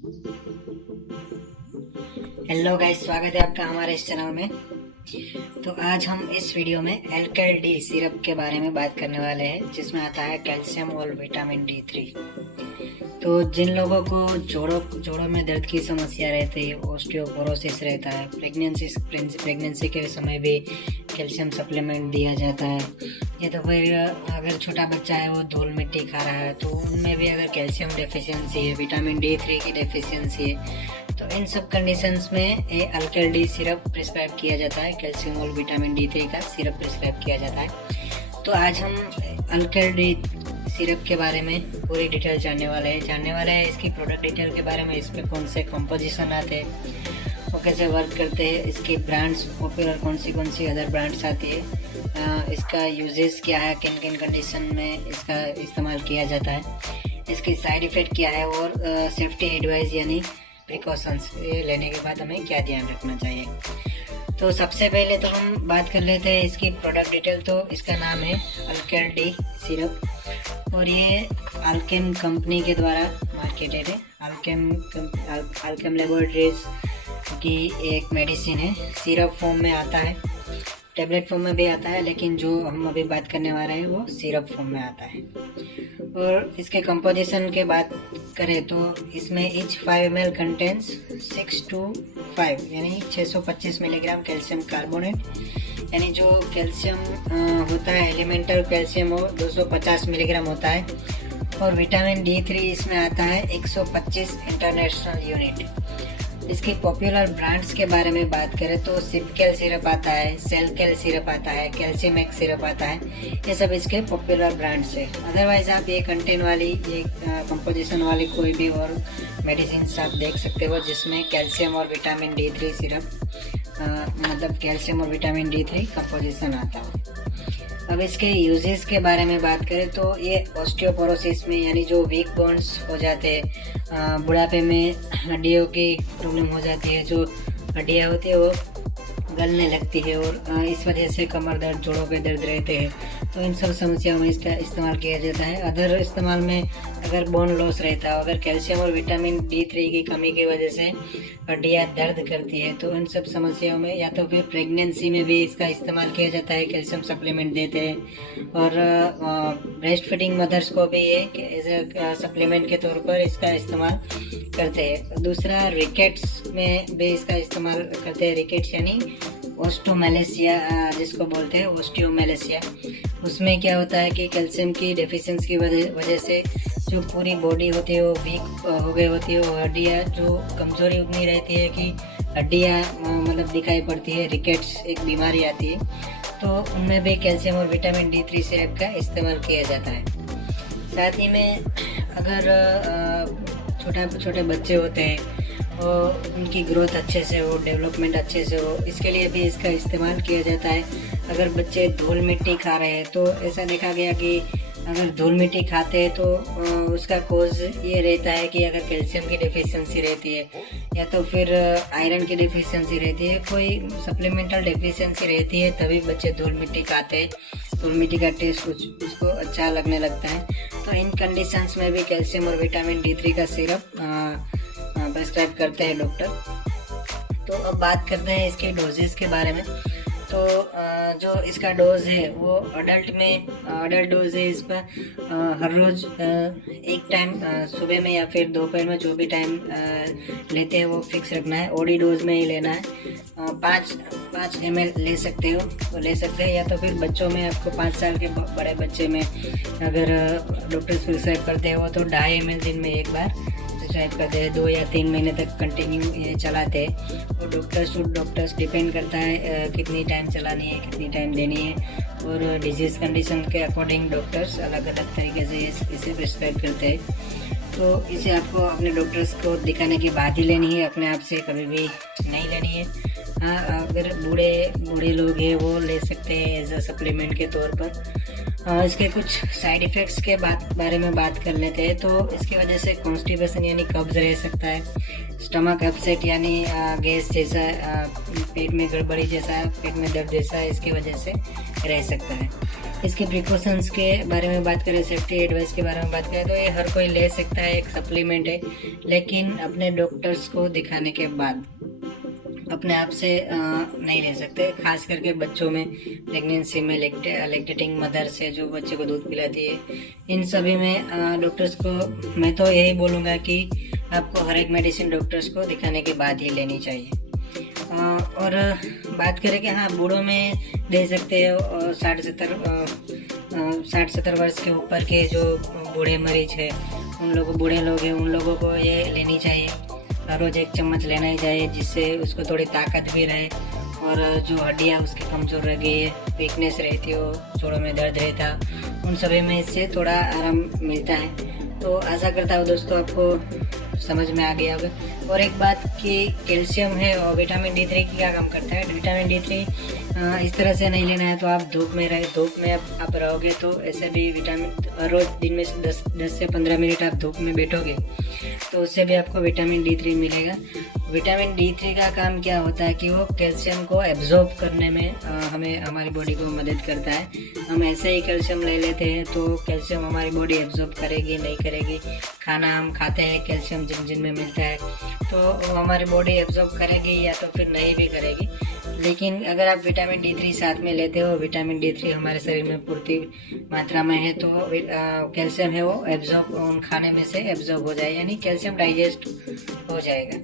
Hello guys, स्वागत है आपका हमारे इस चैनल में। तो आज हम इस वीडियो में एल्कल डी सिरप के बारे में बात करने वाले हैं, जिसमें आता है कैल्शियम और विटामिन D3। तो जिन लोगों को जोड़ों में दर्द की समस्या रहती है, ऑस्टियोपोरोसिस रहता है, प्रेगनेंसी के समय भी कैल्शियम सप्लीमेंट दिया जाता है, या तो फिर अगर छोटा बच्चा है वो धूल मिट्टी खा रहा है तो उनमें भी अगर कैल्शियम डेफिशिएंसी है, विटामिन D3 की डेफिशिएंसी है, तो इन सब कंडीशंस में ये अल्कल डी सिरप प्रिस्क्राइब किया जाता है। कैल्शियम और विटामिन D3 का सिरप प्रिस्क्राइब किया जाता है। तो आज हम अल्कल डी सिरप के बारे में पूरी डिटेल जानने वाले हैं इसकी प्रोडक्ट डिटेल के बारे में, इसमें कौन से कंपोजिशन आते हैं, वो कैसे वर्क करते हैं, इसकी ब्रांड्स पॉपुलर कौन सी अदर ब्रांड्स आती है, इसका यूजेस क्या है, किन किन कंडीशन में इसका इस्तेमाल किया जाता है, इसकी साइड इफ़ेक्ट क्या है, और सेफ्टी एडवाइस यानी प्रिकॉशंस लेने के बाद हमें क्या ध्यान रखना चाहिए। तो सबसे पहले तो हम बात कर लेते हैं इसकी प्रोडक्ट डिटेल। तो इसका नाम है अल्कल डी सिरप और ये अल्केम कंपनी के द्वारा मार्केटेड है। अल्केम लेबोरेटरीज की एक मेडिसिन है। सिरप फॉर्म में आता है, टेबलेट फॉर्म में भी आता है, लेकिन जो हम अभी बात करने वाले हैं वो सिरप फॉर्म में आता है। और इसके कंपोजिशन के बात करें तो इसमें ईच 5 ml कंटेंट्स 6 to 5 यानी 625 मिलीग्राम कैल्शियम कार्बोनेट, यानी जो कैल्शियम होता है एलिमेंटल कैल्शियम वो 250 मिलीग्राम होता है। और विटामिन D3 इसमें आता है 125 इंटरनेशनल यूनिट। इसकी पॉपुलर ब्रांड्स के बारे में बात करें तो सिपकेल सिरप आता है, सेलकेल सिरप आता है, कैल्शियमेक्स सिरप आता है, ये सब इसके पॉपुलर ब्रांड्स है। अदरवाइज आप ये कंटेंट वाली, ये कंपोजिशन वाली कोई भी और मेडिसिन आप देख सकते हो जिसमें कैल्शियम और विटामिन D3 सिरप मतलब कैल्शियम और विटामिन D3 कंपोजिशन आता है। अब इसके यूजेस के बारे में बात करें तो ये ऑस्टियोपोरोसिस में, यानी जो वीक बोन्स हो जाते हैं, बुढ़ापे में हड्डियों की प्रॉब्लम हो जाती है, जो हड्डियाँ होती है वो गलने लगती है और इस वजह से कमर दर्द, जोड़ों पे दर्द रहते हैं, तो इन सब समस्याओं में इसका इस्तेमाल किया जाता है। अदर इस्तेमाल में अगर बोन लॉस रहता है, अगर कैल्शियम और विटामिन D3 की कमी की वजह से हड्डियाँ दर्द करती है, तो इन सब समस्याओं में या तो फिर प्रेगनेंसी में भी इसका इस्तेमाल किया जाता है, कैल्शियम सप्लीमेंट देते हैं। और ब्रेस्ट फीडिंग मदर्स को भी ये एज ए सप्लीमेंट के तौर पर इसका इस्तेमाल करते हैं। दूसरा रिकेट्स में भी इसका इस्तेमाल करते हैं। रिकेट्स यानी ऑस्टियोमेलेसिया जिसको बोलते हैं, ऑस्टियोमेलेसिया, उसमें क्या होता है कि कैल्शियम की डेफिशिएंसी की वजह से जो पूरी बॉडी होती है वो वीक हो गई होती है, वो हड्डियाँ जो कमज़ोरी उतनी रहती है कि हड्डियाँ मतलब दिखाई पड़ती है। रिकेट्स एक बीमारी आती है, तो उनमें भी कैल्शियम और विटामिन D3 सिरप का इस्तेमाल किया जाता है। साथ ही में अगर छोटे बच्चे होते हैं और उनकी ग्रोथ अच्छे से हो, डेवलपमेंट अच्छे से हो, इसके लिए भी इसका इस्तेमाल किया जाता है। अगर बच्चे धूल मिट्टी खा रहे हैं तो ऐसा देखा गया कि अगर धूल मिट्टी खाते हैं तो उसका कोज ये रहता है कि अगर कैल्शियम की डेफिशिएंसी रहती है या तो फिर आयरन की डेफिशिएंसी रहती है, कोई सप्लीमेंटल डेफिशिएंसी रहती है, तभी बच्चे धूल मिट्टी खाते हैं। धूल मिट्टी का टेस्ट उसको अच्छा लगने लगता है। तो इन कंडीशंस में भी कैल्शियम और विटामिन D3 का सिरप प्रिस्क्राइब करते हैं डॉक्टर। तो अब बात करते हैं इसके डोजेस के बारे में। तो जो इसका डोज है वो अडल्ट डोज है इस पर हर रोज़ एक टाइम सुबह में या फिर दोपहर में जो भी टाइम लेते हैं वो फिक्स रखना है। ओडी डोज में ही लेना है। 5 ml ले सकते हो तो ले सकते हैं, या तो फिर बच्चों में आपको 5 साल के बड़े बच्चे में अगर डॉक्टर्स प्रिस्क्राइब करते हो तो 2.5 ml दिन में एक बार प्रिस्क्राइब करते हैं। 2 या 3 महीने तक कंटिन्यू ये चलाते हैं। वो डॉक्टर्स डिपेंड करता है कितनी टाइम चलानी है, कितनी टाइम देनी है, और डिजीज़ कंडीशन के अकॉर्डिंग डॉक्टर्स अलग अलग तरीके से इसे प्रिस्क्राइब करते हैं। तो इसे आपको अपने डॉक्टर्स को दिखाने के बाद ही लेनी है, अपने आप से कभी भी नहीं लेनी है। हाँ, अगर बूढ़े लोग हैं वो ले सकते हैं एज अ सप्लीमेंट के तौर पर। इसके कुछ साइड इफ़ेक्ट्स के बारे में बात कर लेते हैं। तो इसकी वजह से कॉन्स्टिपेशन यानी कब्ज रह सकता है, स्टमक अपसेट यानी गैस जैसा, पेट में गड़बड़ी जैसा, पेट में दर्द जैसा इसकी वजह से रह सकता है। इसके प्रिकॉशंस के बारे में बात करें, सेफ्टी एडवाइस के बारे में बात करें, तो ये हर कोई ले सकता है, एक सप्लीमेंट है, लेकिन अपने डॉक्टर्स को दिखाने के बाद अपने आप से नहीं ले सकते। खास करके बच्चों में, प्रेगनेंसी में, लैक्टेटिंग मदर से जो बच्चे को दूध पिलाती है, इन सभी में डॉक्टर्स को मैं तो यही बोलूँगा कि आपको हर एक मेडिसिन डॉक्टर्स को दिखाने के बाद ही लेनी चाहिए। और बात करें कि हाँ, बूढ़ों में दे सकते हो, 60-70 वर्ष के ऊपर के जो बूढ़े मरीज है, बूढ़े लोग हैं, उन लोगों को ये लेनी चाहिए। रोज़ 1 चम्मच लेना ही चाहिए, जिससे उसको थोड़ी ताकत भी रहे और जो हड्डियाँ उसकी कमज़ोर रह गई है, वीकनेस रहती हो, जोड़ों में दर्द रहता, उन सभी में इससे थोड़ा आराम मिलता है। तो आशा करता हूँ दोस्तों आपको समझ में आ गया होगा। और एक बात कि कैल्शियम है और विटामिन D3 की क्या काम करता है। विटामिन D3 इस तरह से नहीं लेना है, तो आप धूप में आप रहोगे तो ऐसे भी विटामिन रोज़ दिन में 10 से 15 मिनट आप धूप में बैठोगे तो उससे भी आपको विटामिन D3 मिलेगा। विटामिन D3 का काम क्या होता है कि वो कैल्शियम को एब्जॉर्ब करने में हमारी बॉडी को मदद करता है। हम ऐसे ही कैल्शियम ले लेते हैं तो कैल्शियम हमारी बॉडी एब्जॉर्ब करेगी नहीं करेगी। खाना हम खाते हैं, कैल्शियम जिन में मिलता है, तो हमारी बॉडी एब्जॉर्ब करेगी या तो फिर नहीं भी करेगी। लेकिन अगर आप विटामिन D3 साथ में लेते हो, विटामिन D3 हमारे शरीर में पूर्ति मात्रा में है, तो कैल्शियम है वो उन खाने में से एब्जॉर्ब हो जाए, यानी कैल्शियम डाइजेस्ट हो जाएगा।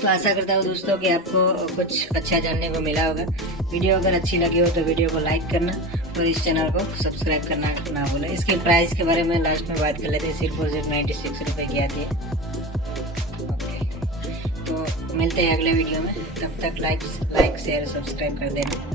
तो आशा करता हूँ दोस्तों कि आपको कुछ अच्छा जानने को मिला होगा। वीडियो अगर अच्छी लगी हो तो वीडियो को लाइक करना और इस चैनल को सब्सक्राइब करना ना भूलें। इसके प्राइस के बारे में लास्ट में बात कर लेते हैं। सिर्फ और सिर्फ 96 रुपये की आती है। ओके, तो मिलते हैं अगले वीडियो में। तब तक लाइक शेयर सब्सक्राइब कर देना।